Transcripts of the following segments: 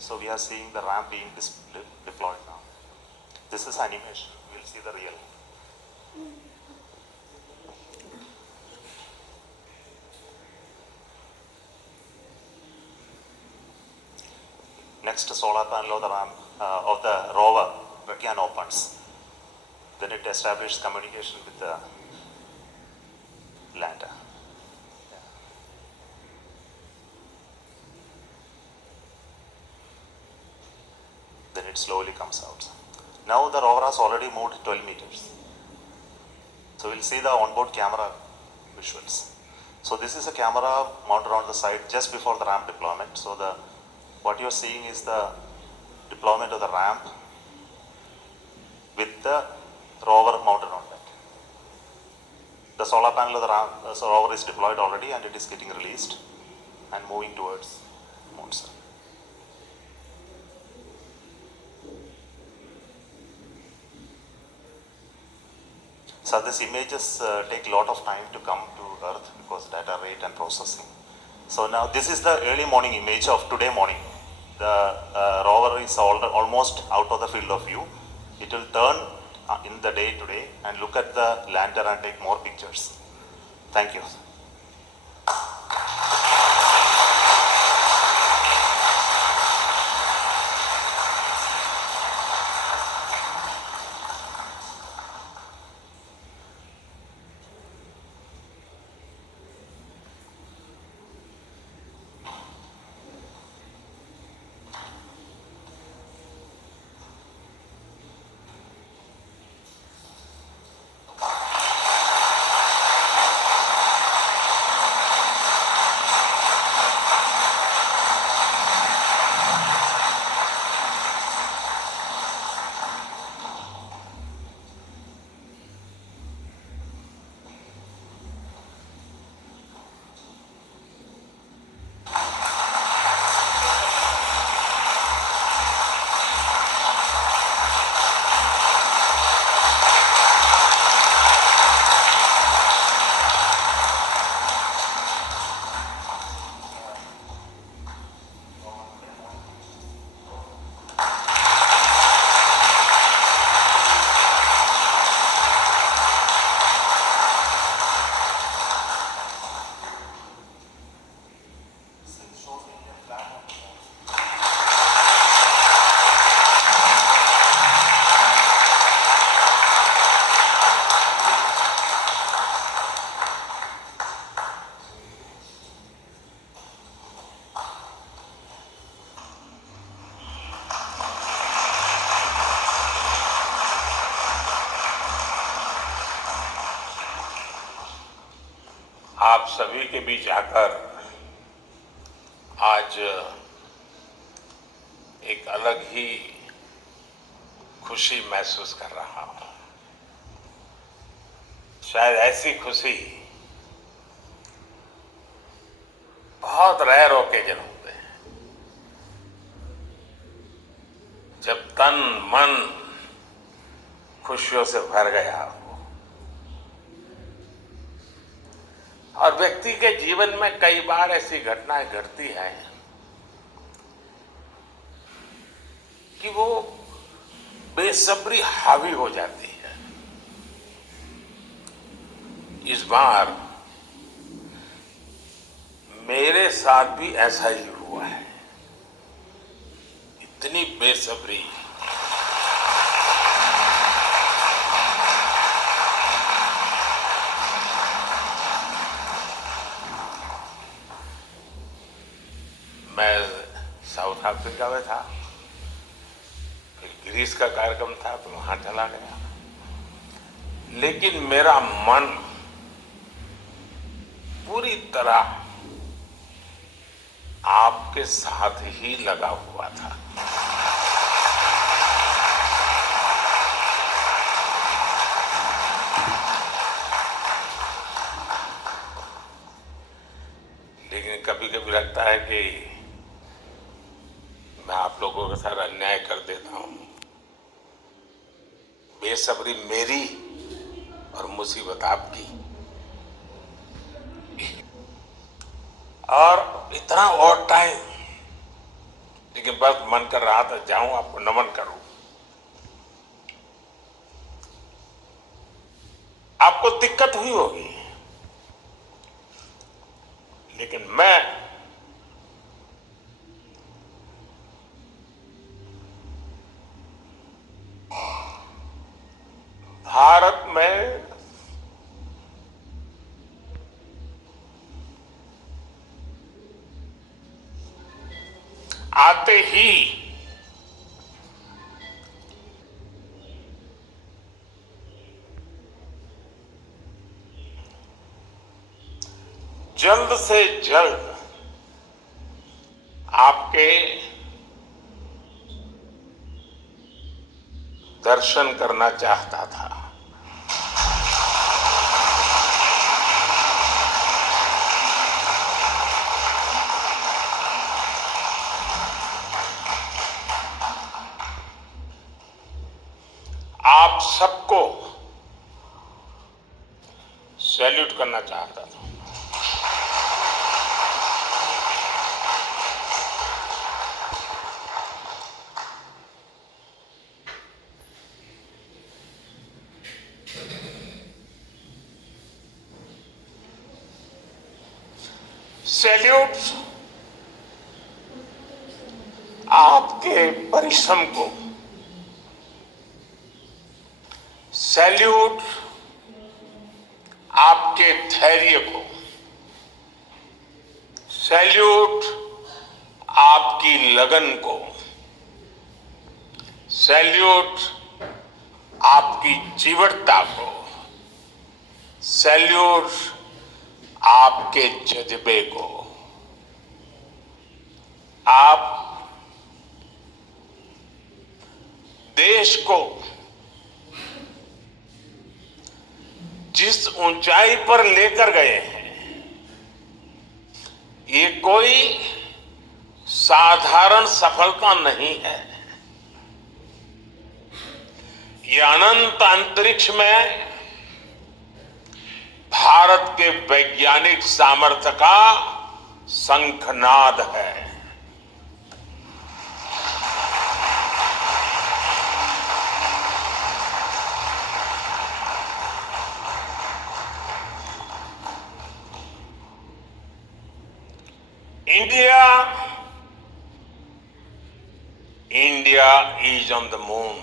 So we are seeing the ramp being deployed now. This is animation. We'll see the real. Next solar panel of the ramp of the rover Pragyan opens. Then it establishes communication with the lander. Then it slowly comes out. Now the rover has already moved 12 meters. So we'll see the onboard camera visuals. So this is a camera mounted on the side just before the ramp deployment. So what you're seeing is the deployment of the ramp with the rover mounted on that. The solar panel of the rover is deployed already and it is getting released and moving towards Monza. So these images take a lot of time to come to Earth because data rate and processing. So now this is the early morning image of today morning. The rover is almost out of the field of view. It will turn in the day today and look at the lander and take more pictures. Thank you. आप सभी के बीच आकर आज एक अलग ही खुशी महसूस कर रहा हूं। शायद ऐसी खुशी बहुत रेयर ओकेजन होते हैं जब तन मन खुशियों से भर गया हो और व्यक्ति के जीवन में कई बार ऐसी घटनाएं घटती हैं कि वो बेसब्री हावी हो जाती है। इस बार मेरे साथ भी ऐसा ही हुआ है। इतनी बेसब्री मैं साउथ अफ्रीका में था, फिर ग्रीस का कार्यक्रम था तो वहां चला गया, लेकिन मेरा मन पूरी तरह आपके साथ ही लगा हुआ था। लेकिन कभी कभी लगता है कि मैं आप लोगों के साथ अन्याय कर देता हूं। बेसब्री मेरी और मुसीबत आपकी। और इतना और टाइम, लेकिन बस मन कर रहा था जाऊं आपको नमन करूं। आपको दिक्कत हुई होगी, लेकिन मैं भारत में आते ही जल्द से जल्द आपके दर्शन करना चाहता था। आप सबको सैल्यूट करना चाहता था। सैल्यूट आपके परिश्रम को, सैल्यूट आपके धैर्य को, सैल्यूट आपकी लगन को, सैल्यूट आपकी जीवटता को, सैल्यूट आपके जज्बे को। आप देश को जिस ऊंचाई पर लेकर गए हैं, ये कोई साधारण सफलता नहीं है। ये अनंत अंतरिक्ष में भारत के वैज्ञानिक सामर्थ्य का शंखनाद है। India is on the moon.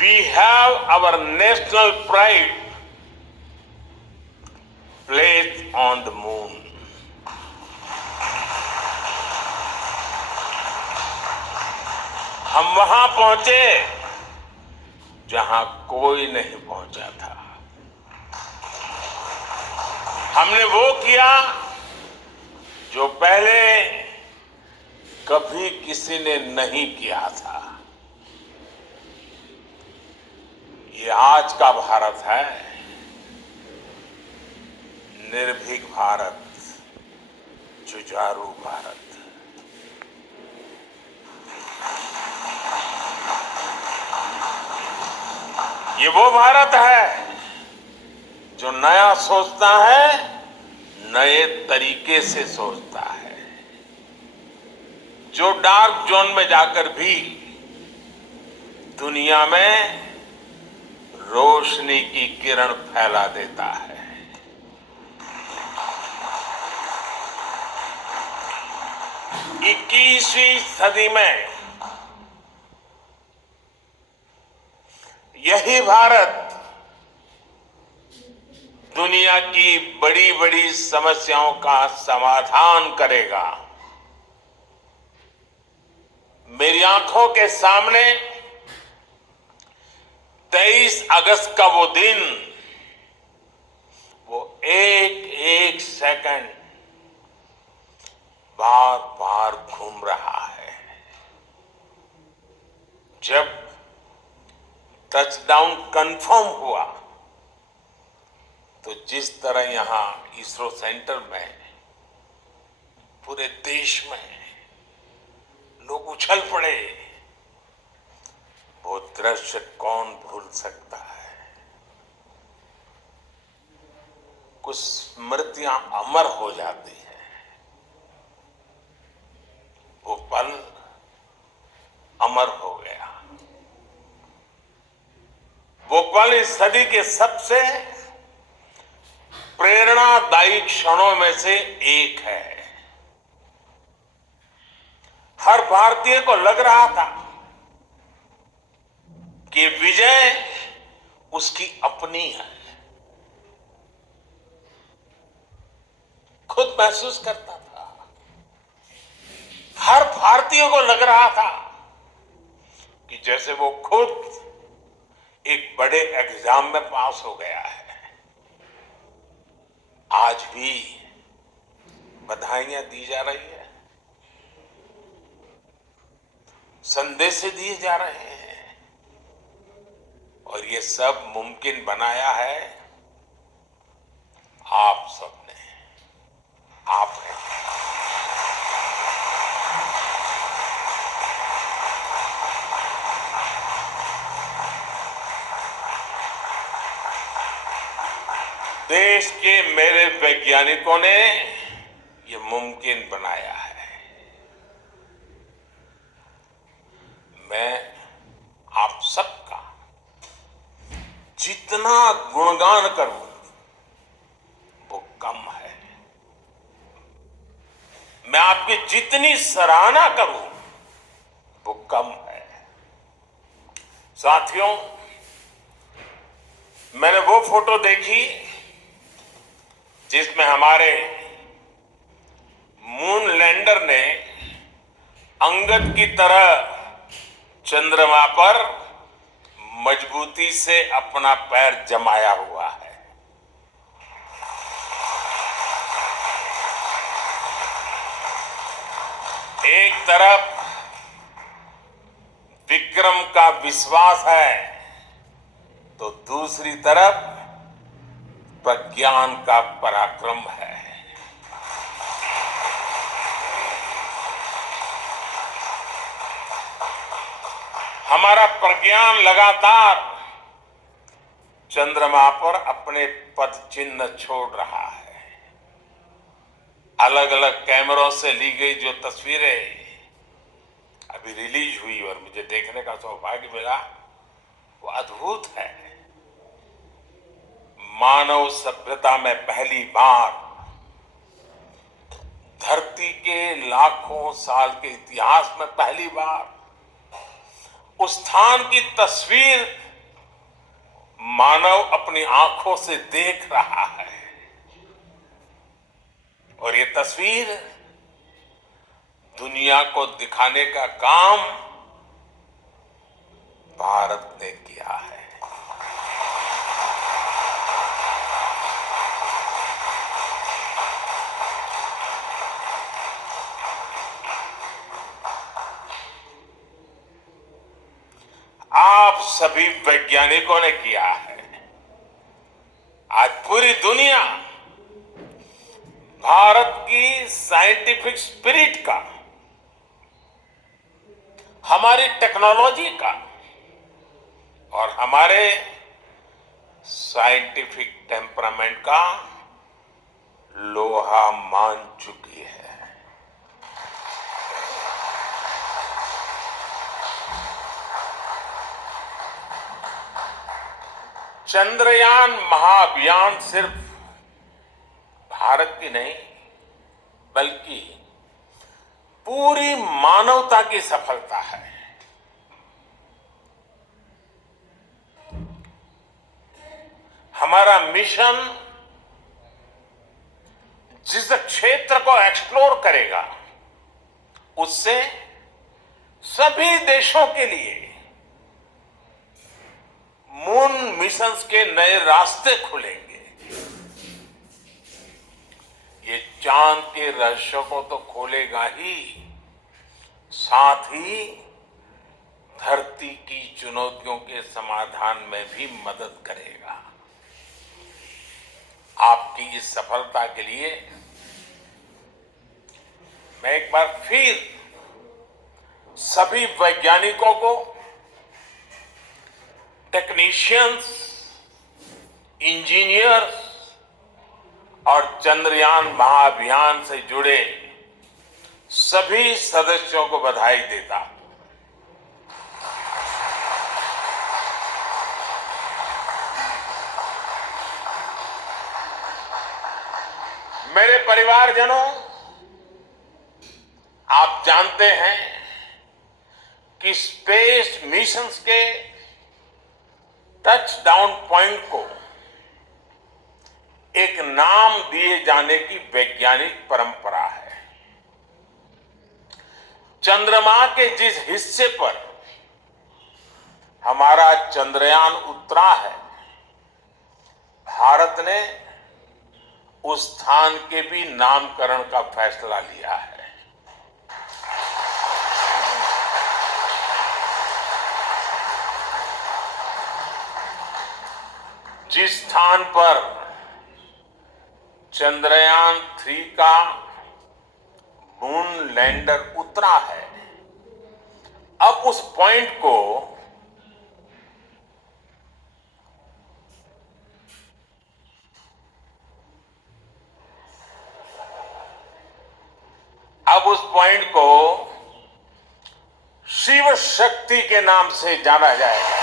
We have our national pride placed on the moon. हम वहां पहुंचे जहां कोई नहीं पहुंचा था। हमने वो किया जो पहले कभी किसी ने नहीं किया था। ये आज का भारत है, निर्भीक भारत, जुझारू भारत। ये वो भारत है जो नया सोचता है, नए तरीके से सोचता है, जो डार्क जोन में जाकर भी दुनिया में रोशनी की किरण फैला देता है। 21वीं सदी में यही भारत दुनिया की बड़ी बड़ी समस्याओं का समाधान करेगा। मेरी आंखों के सामने 23 अगस्त का वो दिन, वो एक एक सेकंड बार बार घूम रहा है। जब टचडाउन कंफर्म हुआ तो जिस तरह यहां इसरो सेंटर में पूरे देश में लोग उछल पड़े, वो दृश्य कौन भूल सकता है। कुछ स्मृतियां अमर हो जाती हैं। वो पल अमर हो गया। वो पल इस सदी के सबसे प्रेरणादायी क्षणों में से एक है। हर भारतीय को लग रहा था कि विजय उसकी अपनी है। खुद महसूस करता था। हर भारतीय को लग रहा था कि जैसे वो खुद एक बड़े एग्जाम में पास हो गया है। आज भी बधाइयां दी जा रही है, संदेश दिए जा रहे हैं, और ये सब मुमकिन बनाया है आप सबने, आपने। देश के मेरे वैज्ञानिकों ने ये मुमकिन बनाया है। मैं आप सबका जितना गुणगान करूं वो कम है। मैं आपकी जितनी सराहना करूं वो कम है। साथियों, मैंने वो फोटो देखी जिसमें हमारे मून लैंडर ने अंगद की तरह चंद्रमा पर मजबूती से अपना पैर जमाया हुआ है। एक तरफ विक्रम का विश्वास है तो दूसरी तरफ प्रज्ञान का पराक्रम है। हमारा प्रज्ञान लगातार चंद्रमा पर अपने पद चिन्ह छोड़ रहा है। अलग अलग कैमरों से ली गई जो तस्वीरें अभी रिलीज हुई और मुझे देखने का सौभाग्य मिला, वो अद्भुत है। मानव सभ्यता में पहली बार धरती के लाखों साल के इतिहास में पहली बार उस स्थान की तस्वीर मानव अपनी आंखों से देख रहा है। और ये तस्वीर दुनिया को दिखाने का काम भारत ने किया है। आप सभी वैज्ञानिकों ने किया है। आज पूरी दुनिया भारत की साइंटिफिक स्पिरिट का, हमारी टेक्नोलॉजी का और हमारे साइंटिफिक टेम्परामेंट का लोहा मान चुकी है। चंद्रयान महाअभियान सिर्फ भारत की नहीं बल्कि पूरी मानवता की सफलता है। हमारा मिशन जिस क्षेत्र को एक्सप्लोर करेगा उससे सभी देशों के लिए मून मिशंस के नए रास्ते खुलेंगे। ये चांद के रहस्यों को तो खोलेगा ही, साथ ही धरती की चुनौतियों के समाधान में भी मदद करेगा। आपकी इस सफलता के लिए मैं एक बार फिर सभी वैज्ञानिकों को, टेक्नीशियंस, इंजीनियर्स और चंद्रयान महाअभियान से जुड़े सभी सदस्यों को बधाई देता हूं। मेरे परिवारजनों, आप जानते हैं कि स्पेस मिशंस के टच डाउन पॉइंट को एक नाम दिए जाने की वैज्ञानिक परंपरा है। चंद्रमा के जिस हिस्से पर हमारा चंद्रयान उतरा है, भारत ने उस स्थान के भी नामकरण का फैसला लिया है। जिस स्थान पर चंद्रयान 3 का मून लैंडर उतरा है, अब उस पॉइंट को शिव शक्ति के नाम से जाना जाएगा।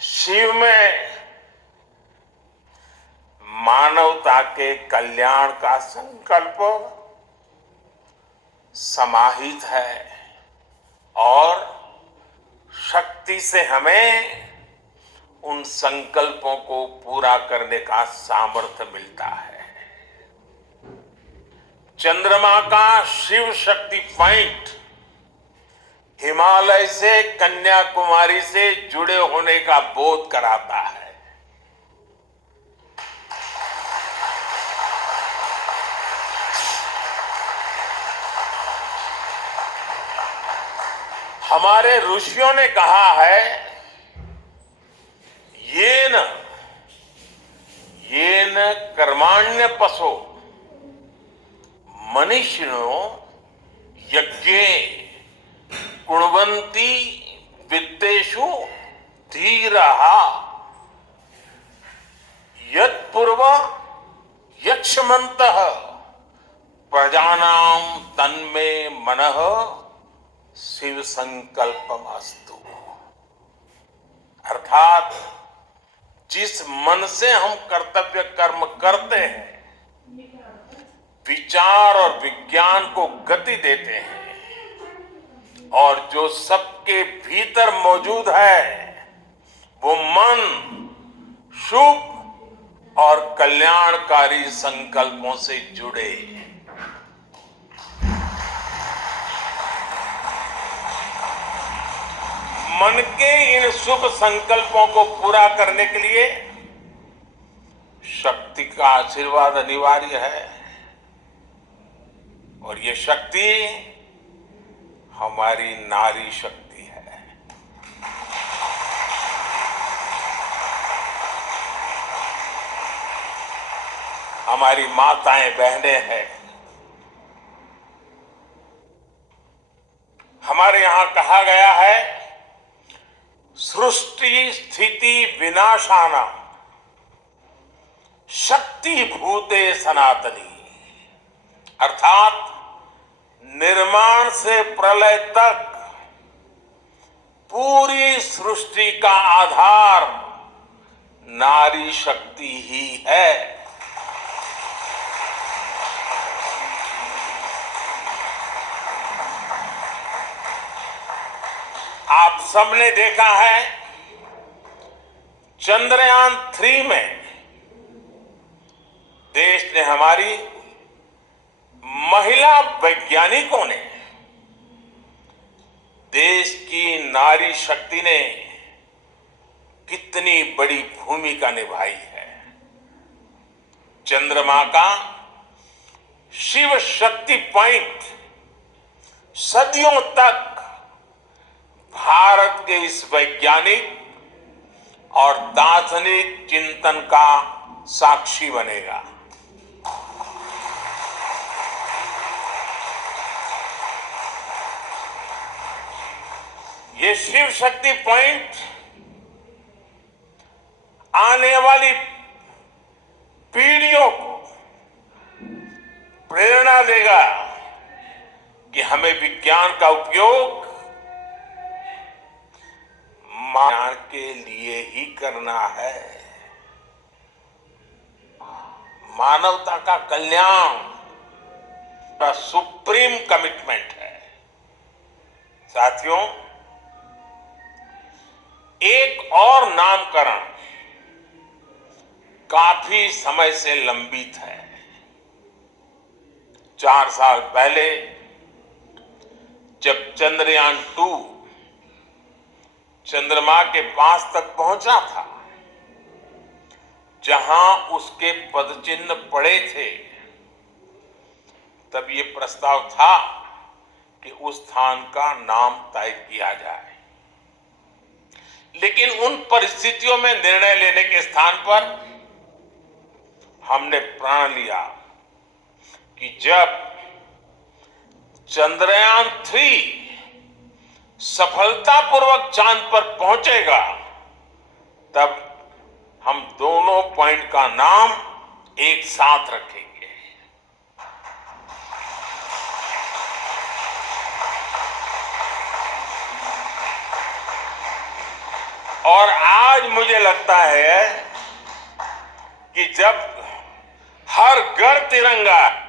शिव में मानवता के कल्याण का संकल्प समाहित है और शक्ति से हमें उन संकल्पों को पूरा करने का सामर्थ्य मिलता है। चंद्रमा का शिव शक्ति पॉइंट हिमालय से कन्याकुमारी से जुड़े होने का बोध कराता है। हमारे ऋषियों ने कहा है, येन कर्माण्य पशो मनीषिणो यज्ञे कुण्वन्ति वित्तेषु धीरः यत्पूर्व यक्ष्मन्तः प्रजानां तन्मे मनः शिव संकल्पमस्तु। अर्थात जिस मन से हम कर्तव्य कर्म करते हैं, विचार और विज्ञान को गति देते हैं और जो सबके भीतर मौजूद है, वो मन शुभ और कल्याणकारी संकल्पों से जुड़े। मन के इन शुभ संकल्पों को पूरा करने के लिए शक्ति का आशीर्वाद अनिवार्य है और ये शक्ति हमारी नारी शक्ति है। हमारी माताएं बहनें हैं। हमारे यहां कहा गया है, सृष्टि स्थिति विनाशाना शक्ति भूते सनातनी। अर्थात निर्माण से प्रलय तक पूरी सृष्टि का आधार नारी शक्ति ही है। आप सबने देखा है, चंद्रयान 3 में देश ने, हमारी महिला वैज्ञानिकों ने, देश की नारी शक्ति ने कितनी बड़ी भूमिका निभाई है। चंद्रमा का शिव शक्ति पॉइंट सदियों तक भारत के इस वैज्ञानिक और दार्शनिक चिंतन का साक्षी बनेगा। ये शिव शक्ति पॉइंट आने वाली पीढ़ियों को प्रेरणा देगा कि हमें विज्ञान का उपयोग ज्ञान के लिए ही करना है। मानवता का कल्याण का सुप्रीम कमिटमेंट है। साथियों, एक और नामकरण काफी समय से लंबित है। 4 साल पहले जब चंद्रयान-2 चंद्रमा के पास तक पहुंचा था, जहां उसके पदचिन्ह पड़े थे, तब ये प्रस्ताव था कि उस स्थान का नाम तय किया जाए। लेकिन उन परिस्थितियों में निर्णय लेने के स्थान पर हमने प्रण लिया कि जब चंद्रयान-3 सफलतापूर्वक चांद पर पहुंचेगा, तब हम दोनों पॉइंट का नाम एक साथ रखेंगे। और आज मुझे लगता है कि जब हर घर तिरंगा